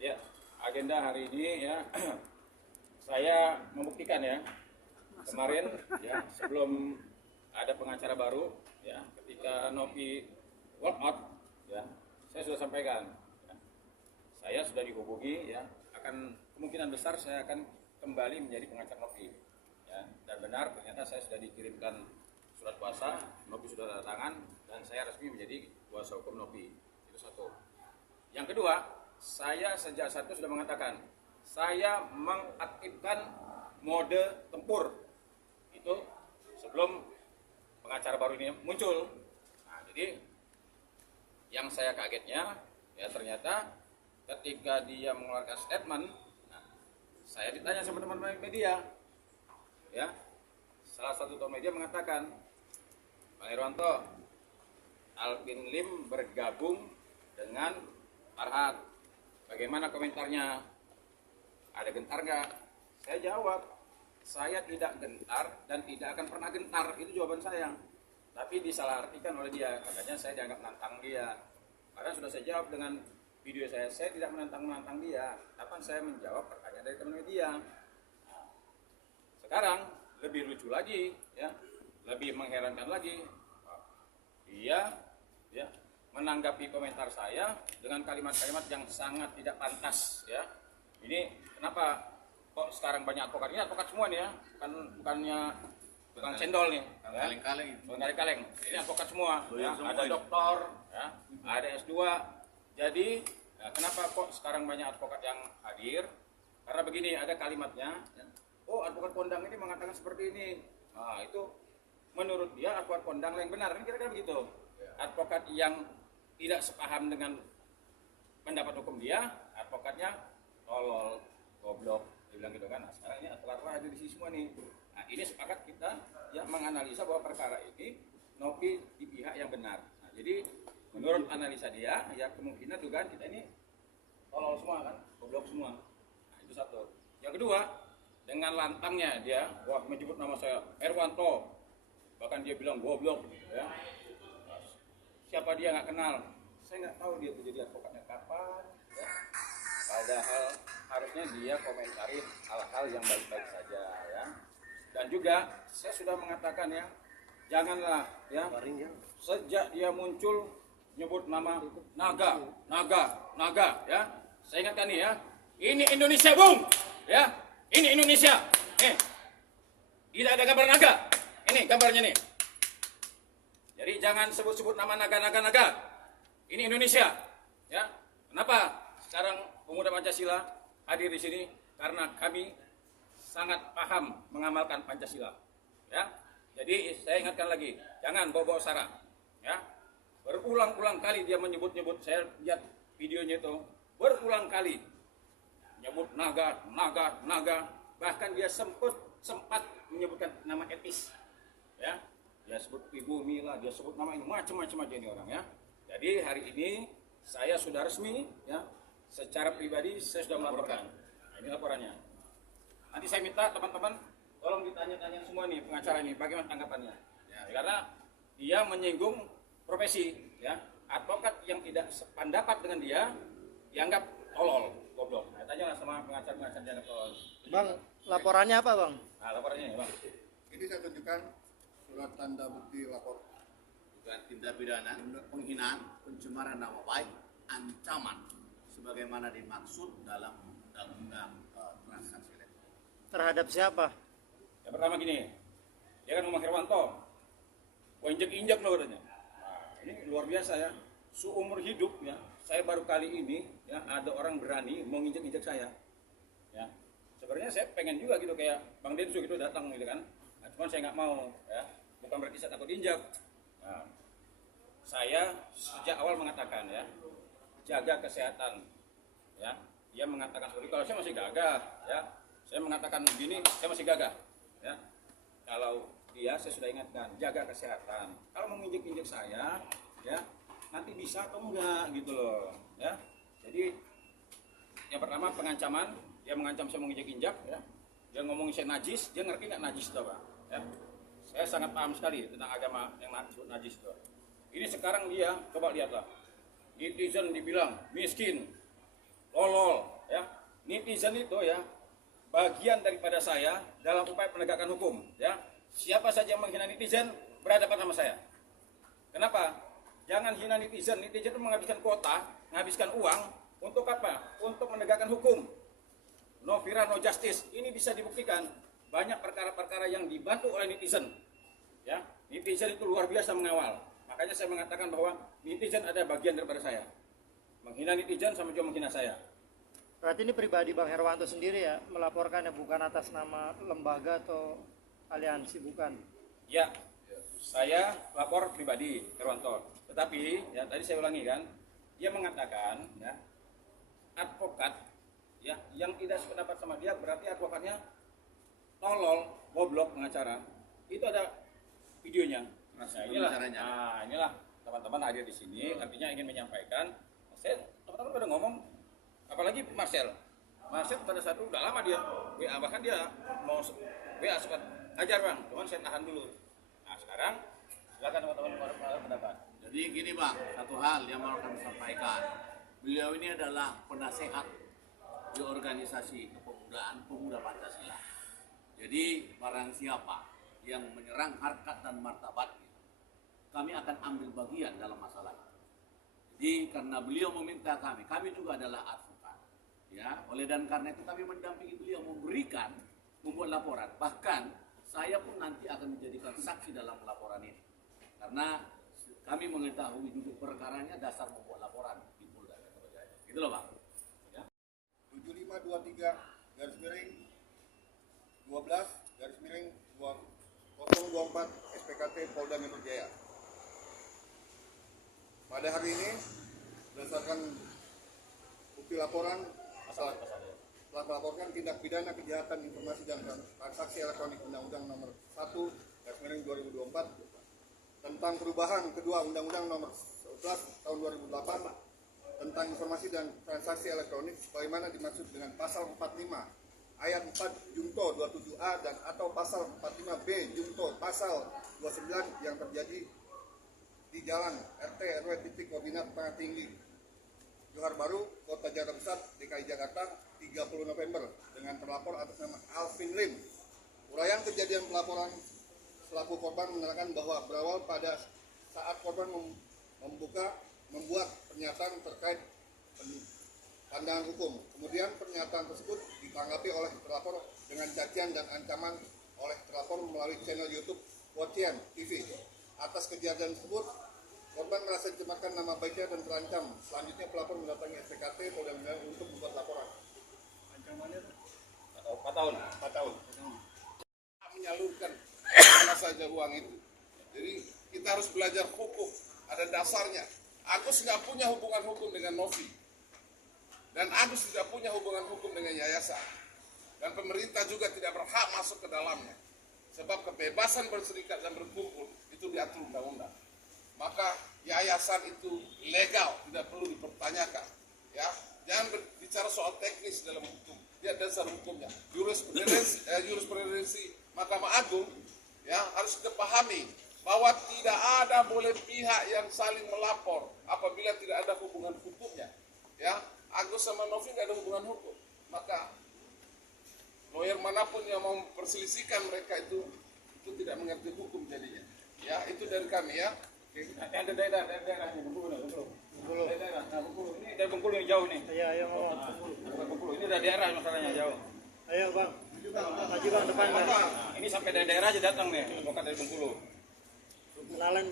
Ya, agenda hari ini ya saya membuktikan ya kemarin ya sebelum ada pengacara baru ya ketika Nopi walk out ya saya sudah sampaikan ya, saya sudah dihubungi ya akan kemungkinan besar saya akan kembali menjadi pengacara Nopi ya dan benar ternyata saya sudah dikirimkan surat kuasa Nopi sudah tanda tangan dan saya resmi menjadi kuasa hukum Nopi. Itu satu. Yang kedua, saya sejak saat itu sudah mengatakan saya mengaktifkan mode tempur itu sebelum pengacara baru ini muncul. Nah, jadi yang saya kagetnya ya ternyata ketika dia mengeluarkan statement, nah, saya ditanya sama teman-teman media, ya salah satu teman media mengatakan, Bang Irwanto, Alvin Lim bergabung dengan Farhad. Bagaimana komentarnya? Ada gentar nggak? Saya jawab, saya tidak gentar dan tidak akan pernah gentar. Itu jawaban saya. Tapi disalahartikan oleh dia. Katanya saya dianggap menantang dia. Karena sudah saya jawab dengan video saya tidak menantang dia. Kapan saya menjawab pertanyaan dari teman media? Sekarang lebih lucu lagi, ya, lebih mengherankan lagi. Dia, ya, menanggapi komentar saya dengan kalimat-kalimat yang sangat tidak pantas ya. Ini kenapa kok sekarang banyak advokat? Ini advokat semua nih ya, bukannya tukang cendol nih. Kaleng-kaleng. Ya. Kaleng. Ini advokat semua ya. Ada doktor ya, ada S2. Jadi ya, kenapa kok sekarang banyak advokat yang hadir? Karena begini, ada kalimatnya ya. Oh, advokat kondang ini mengatakan seperti ini. Nah, itu menurut dia advokat kondang yang benar. Ini kira-kira begitu. Advokat yang tidak sepaham dengan pendapat hukum dia, advokatnya tolol, goblok, dia bilang gitu kan. Nah, sekarang ini advokat ada di sini semua nih. Nah, ini sepakat kita ya menganalisa bahwa perkara ini Nopi di pihak yang benar. Nah, jadi menurut analisa dia, ya kemungkinan dugaan kita ini tolol semua kan, goblok semua. Nah, itu satu. Yang kedua, dengan lantangnya dia, wah menyebut nama saya Irwanto, bahkan dia bilang goblok, ya. Siapa dia nggak kenal, saya nggak tahu dia tuh jadi advokatnya kapan ya. Padahal harusnya dia komentarin hal-hal yang baik-baik saja ya. Dan juga saya sudah mengatakan ya, janganlah ya sejak dia muncul nyebut nama naga ya. Saya ingatkan nih ya, ini Indonesia bung ya, ini Indonesia tidak ada gambar naga, ini gambarnya nih. Jadi jangan sebut-sebut nama naga. Ini Indonesia, ya. Kenapa sekarang pemuda Pancasila hadir di sini? Karena kami sangat paham mengamalkan Pancasila, ya. Jadi saya ingatkan lagi, jangan bawa-bawa sara, ya. Berulang-ulang kali dia menyebut-nyebut, saya lihat videonya itu berulang kali menyebut naga. Bahkan dia sempat menyebutkan nama etnis, ya. Dia sebut Ibu Mila, dia sebut nama ini macam-macam aja ini orang ya. Jadi hari ini saya sudah resmi ya, secara pribadi saya sudah melaporkan. Nah, ini laporannya. Nanti saya minta teman-teman tolong ditanya-tanya semua nih pengacara ini bagaimana tanggapannya. Ya, karena dia menyinggung profesi ya. Advokat yang tidak sependapat dengan dia dianggap tolol, goblok. Nah, tanyalah sama pengacara-pengacara dianggap tolol. Bang, laporannya apa, Bang? Nah, laporannya ya, Bang. Ini saya tunjukkan surat tanda bukti lapor dugaan tindak pidana penghinaan, pencemaran nama baik, ancaman sebagaimana dimaksud dalam undang-undang transaksi elektronik. Terhadap siapa? Yang pertama gini, dia kan Bang Irwanto, gua injek-injek loh katanya. Nah, ini luar biasa ya, seumur hidup ya, saya baru kali ini ya ada orang berani mau injek-injek saya. Ya, sebenarnya saya pengen juga gitu kayak Bang Densu gitu datang gitu kan, nah, cuman saya nggak mau ya. Bukan berarti saya takut injak. Nah, saya sejak awal mengatakan ya, jaga kesehatan. Ya, dia mengatakan seperti kalau saya masih gagah, ya, saya mengatakan begini, saya masih gagah. Ya, kalau dia saya sudah ingatkan, jaga kesehatan. Kalau menginjek-injek saya, ya, nanti bisa atau enggak gitu loh. Ya, jadi yang pertama pengancaman, dia mengancam saya menginjek-injak. Ya, dia ngomongin saya najis, dia ngerti nggak najis itu apa? Ya. Saya sangat paham sekali tentang agama yang disebut najis itu. Ini sekarang dia, coba lihatlah. Netizen dibilang miskin, tolol, ya. Netizen itu ya bagian daripada saya dalam upaya penegakan hukum, ya. Siapa saja yang menghina netizen berhadapan sama saya. Kenapa? Jangan hina netizen. Netizen itu menghabiskan kuota, menghabiskan uang untuk apa? Untuk menegakkan hukum. No viral, no justice. Ini bisa dibuktikan. Banyak perkara-perkara yang dibantu oleh netizen. Ya, netizen itu luar biasa mengawal. Makanya saya mengatakan bahwa netizen ada bagian daripada saya. Menghina netizen sama juga menghina saya. Berarti ini pribadi Bang Herwanto sendiri ya melaporkannya, bukan atas nama lembaga atau aliansi, bukan? Ya, saya lapor pribadi Herwanto. Tetapi ya tadi saya ulangi kan, dia mengatakan ya advokat ya yang tidak sependapat sama dia berarti advokatnya tolol, goblok, pengacara. Itu ada videonya. Nah, inilah teman-teman hadir di sini, artinya ingin menyampaikan. Teman-teman pada ngomong, apalagi Marcel pada saat itu udah lama dia WA, bahkan dia mau WA suka ajar bang, cuman saya tahan dulu. Nah sekarang silakan teman-teman pendapat. Jadi gini Bang, satu hal yang mau kami sampaikan. Beliau ini adalah penasehat di organisasi kepemudaan pemuda Pancasila. Jadi barang siapa yang menyerang harkat dan martabat, kami akan ambil bagian dalam masalah itu. Jadi karena beliau meminta kami juga adalah advokat. Ya, oleh dan karena itu kami mendampingi beliau membuat laporan. Bahkan saya pun nanti akan menjadikan saksi dalam laporan ini. Karena kami mengetahui duduk perkaranya dasar membuat laporan di Polda Metro Jaya. Gitu loh Bang. Ya. 7523 garis miring 12 garis miring 024 SPKT Polda Metro Jaya. Pada hari ini berdasarkan bukti laporan telah melaporkan tindak pidana kejahatan informasi dan transaksi elektronik Undang-Undang Nomor 1 garis miring 2024 tentang perubahan kedua Undang-Undang Nomor 11 Tahun 2008 tentang informasi dan transaksi elektronik sebagaimana dimaksud dengan pasal 45 ayat 4 Junto 27A dan atau pasal 45B Junto pasal 29 yang terjadi di Jalan RT RW titik koordinat Tengah Tinggi Johar Baru, Kota Jakarta Pusat, DKI Jakarta 30 November dengan terlapor atas nama Alvin Lim. Uraian kejadian pelaporan selaku korban menerangkan bahwa berawal pada saat korban membuat pernyataan terkait pandangan hukum. Kemudian pernyataan tersebut ditanggapi oleh terlapor dengan cacian dan ancaman oleh terlapor melalui channel YouTube Wocian TV. Atas kejadian tersebut, korban merasa dicemarkan nama baiknya dan terancam. Selanjutnya pelapor mendatangi SPKT Polda Metro Jaya untuk membuat laporan. Ancamannya 4 tahun. Menyalurkan mana saja uang itu. Jadi kita harus belajar hukum, ada dasarnya. Agus nggak punya hubungan hukum dengan Novi, dan Agus tidak punya hubungan hukum dengan yayasan, dan pemerintah juga tidak berhak masuk ke dalamnya, sebab kebebasan berserikat dan berkumpul itu diatur undang-undang. Maka yayasan itu legal, tidak perlu dipertanyakan. Ya, jangan bicara soal teknis dalam hukum, dia dasar hukumnya. Jurisprudensi Mahkamah Agung ya harus kita pahami bahwa tidak ada boleh pihak yang saling melapor apabila tidak ada hubungan hukumnya. Ya, Agus sama Novi tidak ada hubungan hukum. Maka lawyer manapun yang mau memperselisihkan mereka itu tidak mengerti hukum jadinya. Ya, itu dari kami ya. Ada daerah Bengkulu. Ini dari Bengkulu ini jauh nih. Iya, ayo ngomong. Bengkulu ini dari daerah masalahnya jauh. Ayo Bang, maju Bang depan Bang. Ini sampai dari daerah aja datang nih, bukan dari Bengkulu. Kenalan.